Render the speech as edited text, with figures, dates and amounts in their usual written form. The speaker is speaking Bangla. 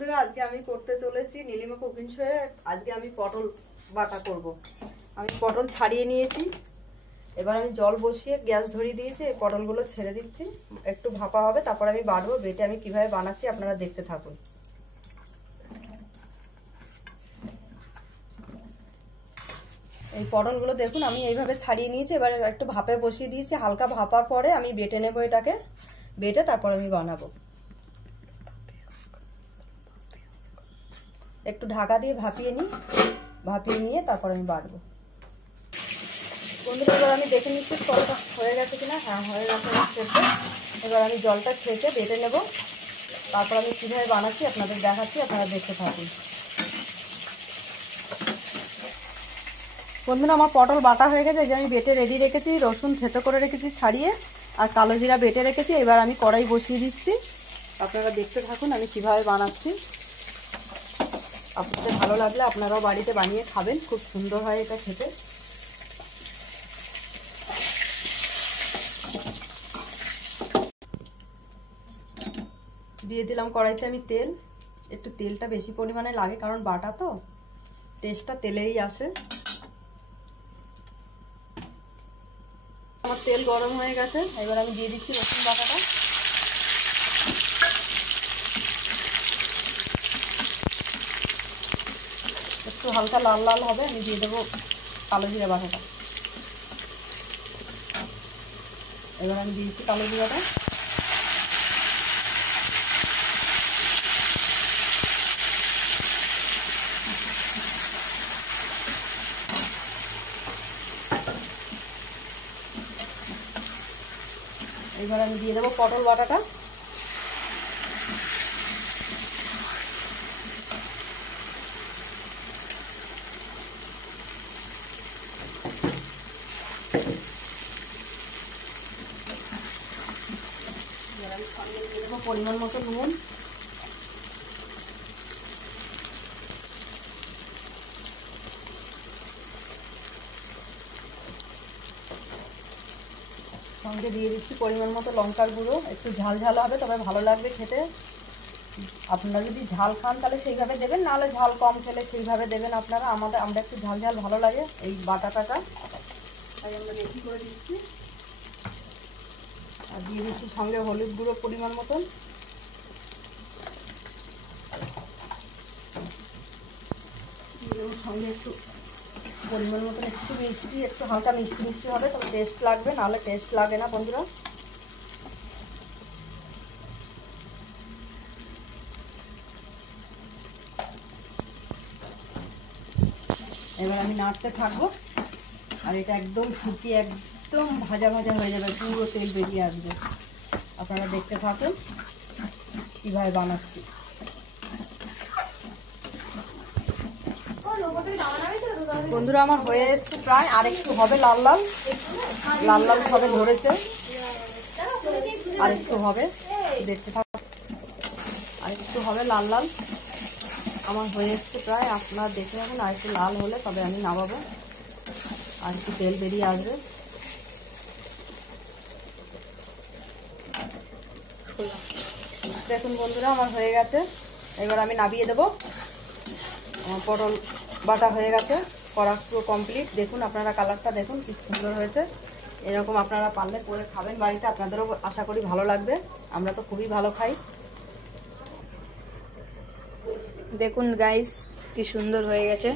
বন্ধুরা, আজকে আমি করতে চলেছি নীলিমা কুকিং শোয়ে। আজকে আমি পটল বাটা করব। আমি পটল ছাড়িয়ে নিয়েছি, এবার আমি জল বসিয়ে গ্যাস ধরিয়ে দিয়েছি। এই পটলগুলো ছেড়ে দিচ্ছি, একটু ভাপা হবে, তারপর আমি বাটবো। বেটে আমি কিভাবে বানাচ্ছি আপনারা দেখতে থাকুন। এই পটলগুলো দেখুন আমি এইভাবে ছাড়িয়ে নিয়েছি, এবার একটু ভাপে বসিয়ে দিয়েছি। হালকা ভাপার পরে আমি বেটে নেব, এটাকে বেটে তারপর আমি বানাবো। একটু ঢাকা দিয়ে ভাপিয়ে নিই, ভাপিয়ে নিয়ে তারপর আমি বাটবো। বন্ধুরা, এবার আমি দেখে নিচ্ছি জলটা হয়ে গেছে কিনা। হ্যাঁ, হয়ে গেছে সেদ্ধ। এবার আমি জলটা ছেঁচে বেটে নেব, তারপর আমি কীভাবে বানাচ্ছি আপনাদের দেখাচ্ছি, আপনারা দেখতে থাকুন। বন্ধুরা, আমার পটল বাটা হয়ে গেছে, যে আমি বেটে রেডি রেখেছি। রসুন থেতো করে রেখেছি ছাড়িয়ে, আর কালো জিরা বেটে রেখেছি। এবার আমি কড়াই বসিয়ে দিচ্ছি, আপনারা দেখতে থাকুন আমি কিভাবে বানাচ্ছি। আপনাদের ভালো লাগলে আপনারাও বাড়িতে বানিয়ে খাবেন, খুব সুন্দর হয় এটা খেতে। দিয়ে দিলাম কড়াইতে আমি তেল। একটু তেলটা বেশি পরিমাণে লাগে, কারণ বাটা তো টেস্টটা তেলেরই আসে। আমার তেল গরম হয়ে গেছে, এবার আমি দিয়ে দিচ্ছি রসুন বাটাটা। একটু হালকা লাল লাল হবে, আমি দিয়ে দেবো কালো জিরা বাটাটা। এবার আমি দিয়েছি কালো জিরাটা। এবার আমি দিয়ে দেবো পটল বাটাটা। এবার আমি সঙ্গে দিয়ে দেবো পরিমাণ মতো নুন। সঙ্গে দিয়ে দিচ্ছি পরিমাণ মতো লঙ্কার গুঁড়ো। একটু ঝাল ঝাল হবে, তবে ভালো লাগবে খেতে। আপনারা যদি ঝাল খান তাহলে সেইভাবে দেবেন, নাহলে ঝাল কম খেলে সেইভাবে দেবেন আপনারা। আমরা একটু ঝাল ঝাল ভালো লাগে এই বাটাটাটা, তাই আমরা বেশি করে দিচ্ছি। আর দিয়ে দিচ্ছি সঙ্গে হলুদ গুঁড়ো পরিমাণ মতন। সঙ্গে একটু পরিমাণ মতন একটু মিষ্টি, একটু হালকা মিষ্টি মিষ্টি হবে, তবে টেস্ট লাগবে, নাহলে টেস্ট লাগে না বন্ধুরা। এবার আমি নাড়তে থাকবো, আর এটা একদম শুকিয়ে একদম ভাজা ভাজা হয়ে যাবে, পুরো তেল বেরিয়ে আসবে। আপনারা দেখতে থাকুন কীভাবে বানাচ্ছি। বন্ধুরা, আমার হয়ে এসছে প্রায়, আর একটু হবে লাল লাল লাল লাল হবে, ধরেছে আর একটু হবে, দেখতে থাকুন। আর একটু হবে লাল লাল, আমার হয়ে এসছে প্রায়। আপনারা দেখে রাখুন, আর একটু লাল হলে তবে আমি নামাবো, আর একটু তেল বেরিয়ে আসবে। দেখুন বন্ধুরা, আমার হয়ে গেছে। এবার আমি নামিয়ে দেবো। আমার পটল বাটা হয়ে গেছে, করা পুরো কমপ্লিট। দেখুন আপনারা কালারটা দেখুন কি সুন্দর হয়েছে। এরকম আপনারা পারলে করে খাবেন বাড়িতে, আপনাদেরও আশা করি ভালো লাগবে। আমরা তো খুবই ভালো খাই। দেখুন গাইস কি সুন্দর হয়ে গেছে।